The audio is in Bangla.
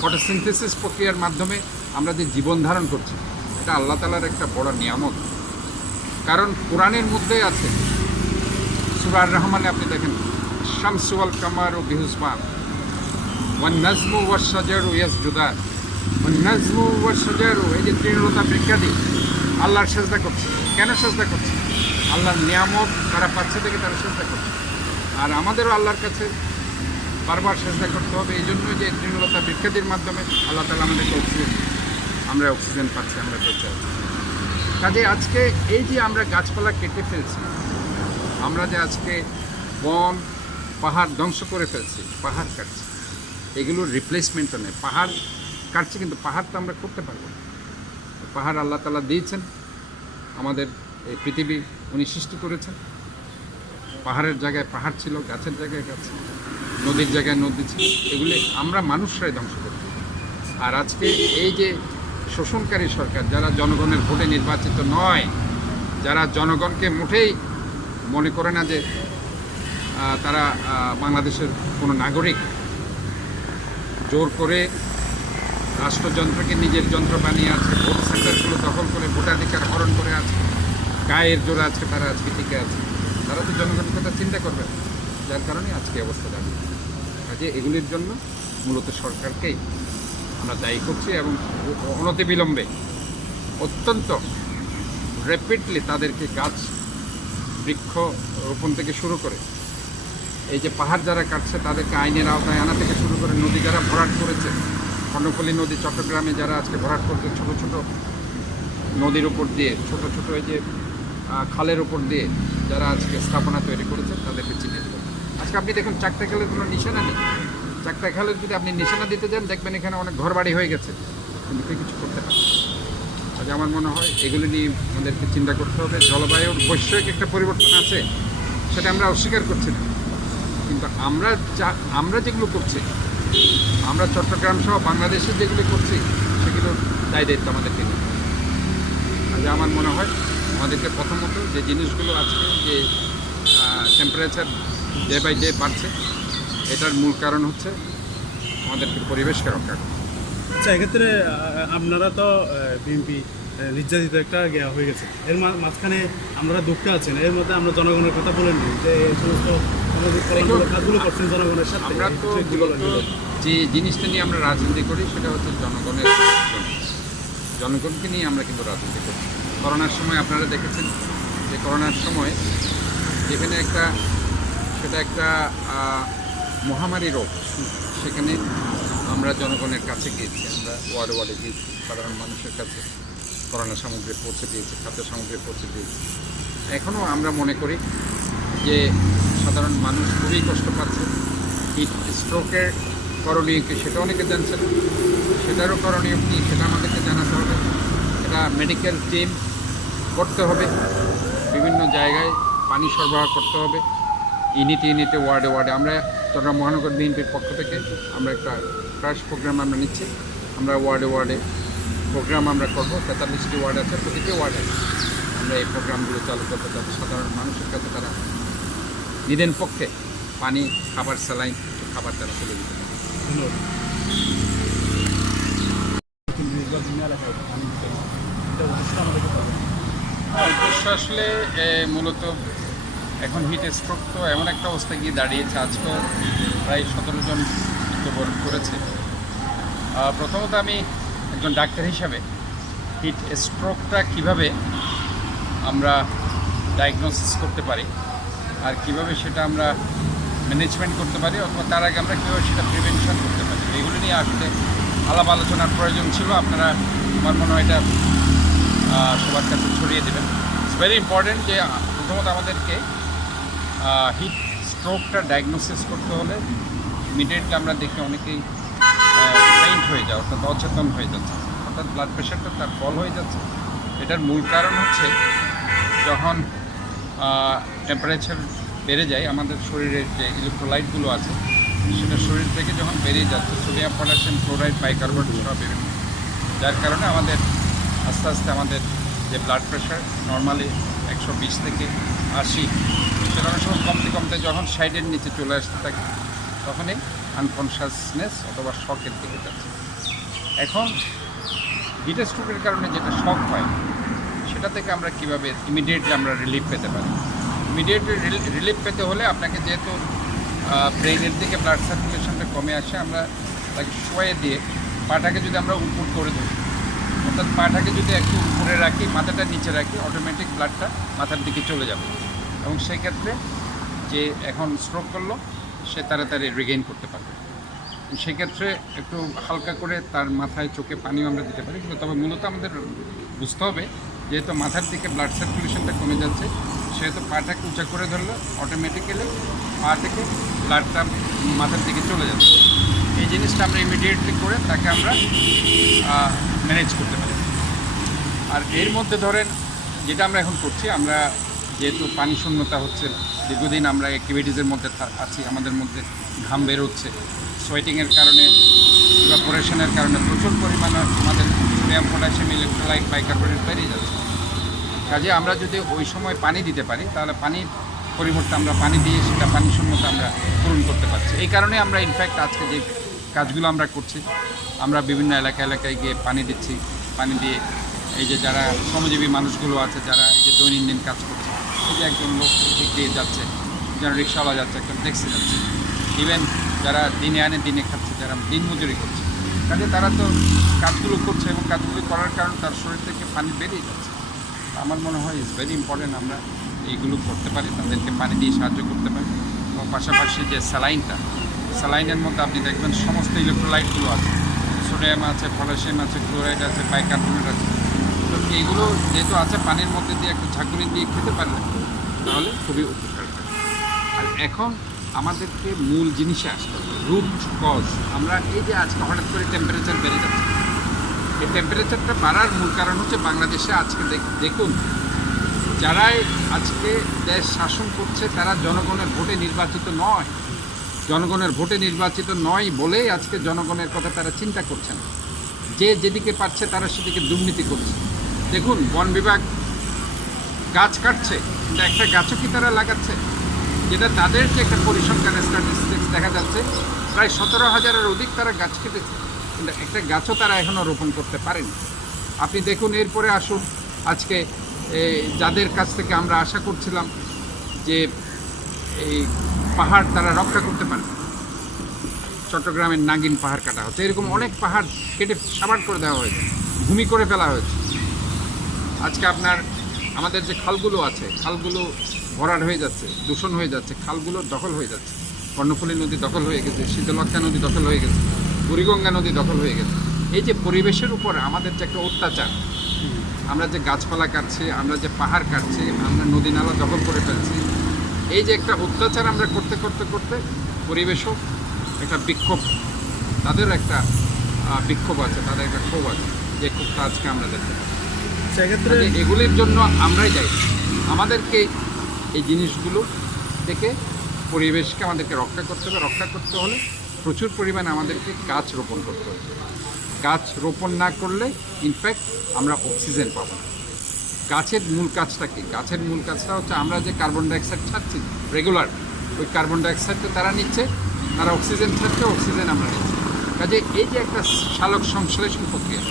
ফটোসিনথেসিস প্রক্রিয়ার মাধ্যমে আমরা যে জীবন ধারণ করছি, এটা আল্লাহ তাআলার একটা বড় নিয়ামত। কারণ কোরআনের মধ্যে আছে, সূরা আর-রহমানে আপনি দেখেন, শামসু ওয়াল কামারু বিহুসবান ওয়ান নাজমু ওয়াশ শাজারু ইয়াসজুদান, ওয়ান নাজমু ওয়াশ শাজারু, এই যে তৃণলতা বৃক্ষাদি আল্লাহর সেজদা করছে। কেন সেজদা করছে? আল্লাহর নিয়ামত তারা পাচ্ছে থেকে তারা সেজদা করছে। আর আমাদেরও আল্লাহর কাছে বারবার সেজদা করতে হবে, এই জন্য যে তৃণলতা বৃক্ষাদির মাধ্যমে আল্লাহ তাআলা আমাদেরকে অক্সিজেন পাচ্ছি, আমরা বেঁচে আছি। কাজে আজকে এই যে আমরা গাছপালা কেটে ফেলছি, আমরা যে আজকে বন পাহাড় ধ্বংস করে ফেলছি, পাহাড় কাটছি, এগুলোর রিপ্লেসমেন্টও নেই। পাহাড় কাটছি কিন্তু পাহাড় তো আমরা করতে পারবো না। পাহাড় আল্লাহ তাআলা দিয়েছেন, আমাদের এই পৃথিবী উনি সৃষ্টি করেছেন। পাহাড়ের জায়গায় পাহাড় ছিল, গাছের জায়গায় গাছ, নদীর জায়গায় নদী ছিল, এগুলি আমরা মানুষরাই ধ্বংস করছি। আর আজকে এই যে শোষণকারী সরকার, যারা জনগণের ভোটে নির্বাচিত নয়, যারা জনগণকে মোটেই মনে করে না যে তারা বাংলাদেশের কোনো নাগরিক, জোর করে রাষ্ট্রযন্ত্রকে নিজের যন্ত্র বানিয়ে আছে, ভোট সেন্টারগুলো দখল করে ভোটাধিকার হরণ করে আছে, গায়ের জোরে আজকে তারা আজকে টিকে আছে। তারা তো জনগণের কথা চিন্তা করবে, যার কারণে আজকে অবস্থা দাঁড়িয়ে। কাজে এগুলির জন্য মূলত সরকারকেই আমরা দায়ী করছি এবং অনতিবিলম্বে অত্যন্ত র্যাপিডলি তাদেরকে গাছ বৃক্ষ রোপণ থেকে শুরু করে এই যে পাহাড় যারা কাটছে তাদেরকে আইনের আওতায় আনা থেকে শুরু করে নদী যারা ভরাট করেছে, কর্ণফুলী নদী চট্টগ্রামে যারা আজকে ভরাট করছে, ছোটো ছোটো নদীর উপর দিয়ে, ছোটো ছোটো এই যে খালের উপর দিয়ে যারা আজকে স্থাপনা তৈরি করেছে, তাদেরকে চিহ্নিত করবে। আজকে আপনি দেখুন চাকতা খালের কোনো নিশানা নেই। চাকতা খালের যদি আপনি নিশানা দিতে যান, দেখবেন এখানে অনেক ঘর বাড়ি হয়ে গেছে, কিন্তু কেউ কিছু করতে পারে। আজ আমার মনে হয় এগুলো নিয়ে আমাদেরকে চিন্তা করতে হবে। জলবায়ুর বৈশ্বিক একটা পরিবর্তন আছে, সেটা আমরা অস্বীকার করছি না, কিন্তু আমরা যেগুলো করছি, আমরা চট্টগ্রাম সহ বাংলাদেশে যেগুলো করছি, সেগুলোর দায় দায়িত্ব আমাদেরকে নিতে হবে। আজ আমার মনে হয় আমাদেরকে প্রথমত যে জিনিসগুলো আজকে যে টেম্পারেচার ডে বাই ডে বাড়ছে, এটার মূল কারণ হচ্ছে আমাদেরকে পরিবেশকে রক্ষা করা। আচ্ছা, এক্ষেত্রে আপনারা তো বিএনপি নির্যাতিত একটা হয়ে গেছে, এর মাঝখানে আপনারা দুঃখে আছেন, এর মধ্যে আমরা জনগণের কথা বলেন যে এই সমস্ত কাজগুলো করছেন জনগণের সাথে। আমরা তো যে জিনিসটা নিয়ে আমরা রাজনীতি করি, সেটা হচ্ছে জনগণের জন্য। জনগণকে নিয়ে আমরা কিন্তু রাজনীতি করি। করোনার সময় আপনারা দেখেছেন যে করোনার সময় যেখানে সেটা একটা মহামারী রোগ, সেখানে আমরা জনগণের কাছে গিয়েছি, আমরা ওয়ার্ডে ওয়ার্ডে গিয়েছি, সাধারণ মানুষের কাছে করোনা সামগ্রী পৌঁছে দিয়েছি, খাদ্য সামগ্রী পৌঁছে দিয়েছি। এখনও আমরা মনে করি যে সাধারণ মানুষ খুবই কষ্ট পাচ্ছে। হিট স্ট্রোকের করণীয় কী সেটা অনেকে জানছেন, সেটারও করণীয় কী সেটা আমাদেরকে জানাতে হবে। এটা মেডিকেল টিম করতে হবে, বিভিন্ন জায়গায় পানি সরবরাহ করতে হবে, ইউনিটে ওয়ার্ডে ওয়ার্ডে। আমরা চট্টগ্রাম মহানগর বিএনপির পক্ষ থেকে আমরা একটা ক্রাশ প্রোগ্রাম আমরা নিচ্ছি। আমরা ওয়ার্ডে ওয়ার্ডে প্রোগ্রাম আমরা করবো, 43টি ওয়ার্ড আছে, প্রতিটি ওয়ার্ডে আমরা এই প্রোগ্রামগুলো চালু করবো, যাতে সাধারণ মানুষের কাছে তারা নিদেন পক্ষে পানি, খাবার, স্যালাইন, খাবার তারা তুলে দিতে পারে। উদ্দেশ্য আসলে মূলত এখন হিট স্ট্রোক তো এমন একটা অবস্থায় গিয়ে দাঁড়িয়েছে, আজকেও প্রায় 17 জন মৃত্যুবরণ করেছে। প্রথমত আমি একজন ডাক্তার হিসাবে হিট স্ট্রোকটা কীভাবে আমরা ডায়াগনোসিস করতে পারি আর কিভাবে সেটা আমরা ম্যানেজমেন্ট করতে পারি, অথবা তার আগে আমরা কীভাবে সেটা প্রিভেনশন করতে পারি, এগুলো নিয়ে আসলে আলাপ আলোচনার প্রয়োজন ছিল। আপনারা, আমার মনে হয় এটা সবার কাছে ছড়িয়ে দেবেন। ইটস ভেরি ইম্পর্টেন্ট যে প্রথমত আমাদেরকে হিট স্ট্রোকটা ডায়াগনোসিস করতে হলে ইমিডিয়েটলি আমরা দেখি অনেকেই ফেইন্ট হয়ে যায়, অর্থাৎ অচেতন হয়ে যাচ্ছে, অর্থাৎ ব্লাড প্রেশারটা তার ফল হয়ে যাচ্ছে। এটার মূল কারণ হচ্ছে যখন টেম্পারেচার বেড়ে যায়, আমাদের শরীরের যে ইলেকট্রোলাইটগুলো আছে সেটা শরীর থেকে যখন বেরিয়ে যাচ্ছে, সোডিয়াম, পটাশিয়াম, ক্লোরাইড, বাইকার্বনেট সব বিভিন্ন, যার কারণে আমাদের আস্তে আস্তে আমাদের যে ব্লাড প্রেশার নর্মালি 120 থেকে 80, সেটা অনেক সময় কমতে কমতে যখন 60-এর নিচে চলে আসতে থাকে, তখনই আনকনশাসনেস অথবা শকের দিকে যাচ্ছে। এখন হিট স্ট্রোকের কারণে যেটা শক হয় সেটা থেকে আমরা কীভাবে ইমিডিয়েটলি আমরা রিলিফ পেতে পারি। ইমিডিয়েটলি রিলিফ পেতে হলে আপনাকে যেহেতু ব্রেইনের দিকে ব্লাড সার্কুলেশনটা কমে আসে, আমরা তাকে শোয়ে দিয়ে পাটাকে যদি আমরা উপর করে দিই, অর্থাৎ পাটাকে যদি একটু উপরে রাখি, মাথাটা নিচে রাখি, অটোমেটিক ব্লাডটা মাথার দিকে চলে যাবে এবং সেই ক্ষেত্রে যে এখন স্ট্রোক করলো সে তাড়াতাড়ি রিগেইন করতে পারবে। সেক্ষেত্রে একটু হালকা করে তার মাথায় চোখে পানিও আমরা দিতে পারি, কিন্তু তবে মূলত আমাদের বুঝতে হবে যেহেতু মাথার দিকে ব্লাড সার্কুলেশনটা কমে যাচ্ছে, সেহেতু পাটাকে উঁচা করে ধরলে অটোমেটিক্যালি পা থেকে ব্লাডটা মাথার দিকে চলে যাচ্ছে। এই জিনিসটা আমরা ইমিডিয়েটলি করে তাকে আমরা ম্যানেজ করতে পারি। আর এর মধ্যে ধরেন যেটা আমরা এখন করছি, আমরা যেহেতু পানি শূন্যতা হচ্ছে, দীর্ঘদিন আমরা অ্যাক্টিভিটিসের মধ্যে আছি, আমাদের মধ্যে ঘাম বেরোচ্ছে, সোয়েটিংয়ের কারণে, ইভাপোরেশনের কারণে প্রচুর পরিমাণে আমাদের সোডিয়াম, পটাশিয়াম, ইলেকট্রোলাইট, বাইকার্বনেট বেরিয়ে যাচ্ছে। কাজে আমরা যদি ওই সময় পানি দিতে পারি, তাহলে পানির পরিবর্তে আমরা পানি দিয়ে সেটা পানি শূন্যতা আমরা পূরণ করতে পারছি। এই কারণে আমরা ইনফ্যাক্ট আজকে যে কাজগুলো আমরা করছি, আমরা বিভিন্ন এলাকায় গিয়ে পানি দিচ্ছি। পানি দিয়ে এই যে যারা শ্রমজীবী মানুষগুলো আছে, যারা এই যে দৈনন্দিন কাজ করছে, এই যে একজন লোক দিক দিয়ে যাচ্ছে, যেন রিক্সাওয়ালা যাচ্ছে, একজন ট্যাক্সি যাচ্ছে, ইভেন যারা দিনে আনে দিনে খাচ্ছে, যারা দিন মজুরি করছে, কাজে তারা তো কাজগুলো করছে এবং কাজগুলো করার কারণে তার শরীর থেকে পানি বেরিয়ে যাচ্ছে। আমার মনে হয় ইটস ভেরি ইম্পর্টেন্ট আমরা এইগুলো করতে পারি, তাদেরকে পানি দিয়ে সাহায্য করতে পারি। এবং পাশাপাশি যে স্যালাইনের মধ্যে আপনি দেখবেন সমস্ত ইলেকট্রোলাইটগুলো আছে, সোডিয়াম আছে, পটাশিয়াম আছে, ক্লোরাইড আছে, বাইকার্বনেট আছে। তো এইগুলো যেহেতু আছে, পানির মধ্যে দিয়ে একটু ঝাঁকুনি দিয়ে খেতে পারলে তাহলে খুবই উপকার হয়। আর এখন আমাদেরকে মূল জিনিসে আসতে হবে, রুট কজ। আমরা এই যে আজকে হঠাৎ করে টেম্পারেচার বেড়ে যাচ্ছে, এই টেম্পারেচারটা বাড়ার মূল কারণ হচ্ছে বাংলাদেশে আজকে দেখুন, যারাই আজকে দেশ শাসন করছে তারা জনগণের ভোটে নির্বাচিত নয়। জনগণের ভোটে নির্বাচিত নয় বলেই আজকে জনগণের কথা তারা চিন্তা করছে না। যে যেদিকে পারছে তারা সেদিকে দুর্নীতি করছে। দেখুন, বন বিভাগ গাছ কাটছে, কিন্তু একটা গাছও কি তারা লাগাচ্ছে? যেটা তাদের যে একটা পরিসংখ্যানের স্ট্যাটিস্টিক্স দেখা যাচ্ছে, প্রায় 17,000-এর অধিক তারা গাছ কেটেছে, কিন্তু একটা গাছও তারা এখনও রোপণ করতে পারেনি। আপনি দেখুন, এরপরে আসুন আজকে যাদের কাছ থেকে আমরা আশা করছিলাম যে এই পাহাড় তারা রক্ষা করতে পারে, চট্টগ্রামের নাগিন পাহাড় কাটা হচ্ছে, এরকম অনেক পাহাড় কেটে সাবাড় করে দেওয়া হয়েছে, ভূমি করে ফেলা হয়েছে। আজকে আপনার আমাদের যে খালগুলো আছে, খালগুলো ভরাট হয়ে যাচ্ছে, দূষণ হয়ে যাচ্ছে, খালগুলো দখল হয়ে যাচ্ছে। কর্ণফুলী নদী দখল হয়ে গেছে, শীতলক্ষ্যা নদী দখল হয়ে গেছে, বুড়িগঙ্গা নদী দখল হয়ে গেছে। এই যে পরিবেশের উপর আমাদের যে একটা অত্যাচার, আমরা যে গাছপালা কাটছি, আমরা যে পাহাড় কাটছি, আমরা নদী নালা দখল করে ফেলছি, এই যে একটা অত্যাচার আমরা করতে করতে করতে পরিবেশও একটা বিক্ষোভ, তাদের একটা বিক্ষোভ আছে, তাদের একটা ক্ষোভ আছে, যে ক্ষোভটা আজকে আমরা দেখতে পাই। সেক্ষেত্রে এগুলির জন্য আমরাই দায়ী। আমাদেরকে এই জিনিসগুলো থেকে পরিবেশকে আমাদেরকে রক্ষা করতে হবে। রক্ষা করতে হলে প্রচুর পরিমাণে আমাদেরকে গাছ রোপণ করতে হবে। গাছ রোপণ না করলে ইনফ্যাক্ট আমরা অক্সিজেন পাবো না। গাছের মূল কাজটা কি? গাছের মূল কাজটা হচ্ছে আমরা যে কার্বন ডাইঅক্সাইড ছাড়ছি রেগুলার, ওই কার্বন ডাইঅক্সাইডটা তারা নিচ্ছে, তারা অক্সিজেন ছাড়ছে, অক্সিজেন আমরা নিচ্ছি। কাজে এই যে একটা সালোক সংশ্লেষণ প্রক্রিয়া,